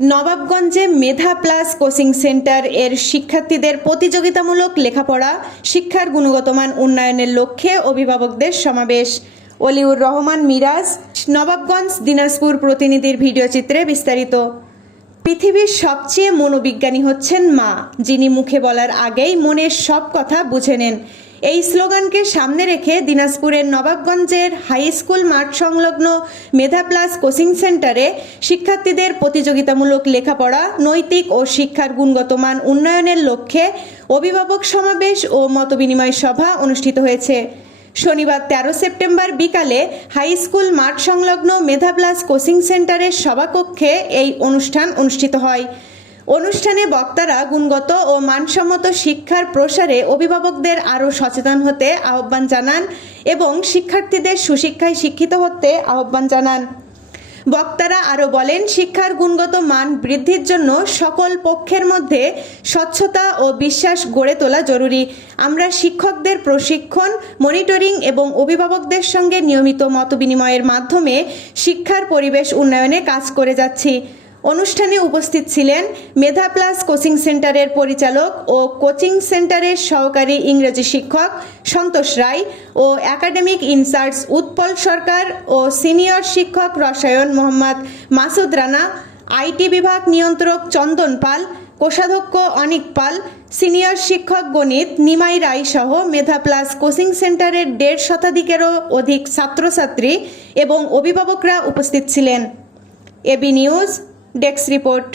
নবাবগঞ্জে মেধা plus coaching centre এর শিক্ষার্থীদের প্রতিযোগিতামূলক লেখাপড়া শিক্ষার গুণগত মান উন্নয়নের লক্ষ্যে অভিভাবকদের সমাবেশ। অলিউর রহমান মিরাজ, নবাবগঞ্জ, দিনাজপুর প্রতিনিধির ভিডিও চিত্রে বিস্তারিত। পৃথিবীর সবচেয়ে মনোবিজ্ঞানী হচ্ছেন মা, যিনি মুখে বলার আগেই মনের সব কথা বুঝে নেন। এই স্লোগানকে সামনে রেখে দিনাজপুরের নবাবগঞ্জের হাই স্কুল মাঠ সংলগ্ন মেধা প্লাস কোচিং সেন্টারে শিক্ষার্থীদের প্রতিযোগিতামূলক লেখাপড়া, নৈতিক ও শিক্ষার গুণগত মান উন্নয়নের লক্ষ্যে অভিভাবক সমাবেশ ও মতবিনিময় সভা অনুষ্ঠিত হয়েছে। শনিবার 13 সেপ্টেম্বর বিকালে হাই স্কুল মাঠ সংলগ্ন মেধা প্লাস কোচিং সেন্টারের সভাকক্ষে এই অনুষ্ঠান অনুষ্ঠিত হয়। অনুষ্ঠানে বক্তারা গুণগত ও মানসম্মত শিক্ষার প্রসারে অভিভাবকদের আরও সচেতন হতে আহ্বান জানান এবং শিক্ষার্থীদের সুশিক্ষায় শিক্ষিত হতে আহ্বান জানান। বক্তারা আরও বলেন, শিক্ষার গুণগত মান বৃদ্ধির জন্য সকল পক্ষের মধ্যে স্বচ্ছতা ও বিশ্বাস গড়ে তোলা জরুরি। আমরা শিক্ষকদের প্রশিক্ষণ, মনিটরিং এবং অভিভাবকদের সঙ্গে নিয়মিত মতবিনিময়ের মাধ্যমে শিক্ষার পরিবেশ উন্নয়নে কাজ করে যাচ্ছি। অনুষ্ঠানে উপস্থিত ছিলেন মেধা প্লাস কোচিং সেন্টারের পরিচালক ও কোচিং সেন্টারের সহকারী ইংরেজি শিক্ষক সন্তোষ রায় ও একাডেমিক ইনচার্জ উৎপল সরকার ও সিনিয়র শিক্ষক রসায়ন মোহাম্মদ মাসুদ রানা, আইটি বিভাগ নিয়ন্ত্রক চন্দন পাল, কোষাধ্যক্ষ অনিক পাল, সিনিয়র শিক্ষক গণিত নিমাই রায় সহ মেধা প্লাস কোচিং সেন্টারের 1.5 শতাধিকেরও অধিক ছাত্রছাত্রী এবং অভিভাবকরা উপস্থিত ছিলেন। AB news desk report.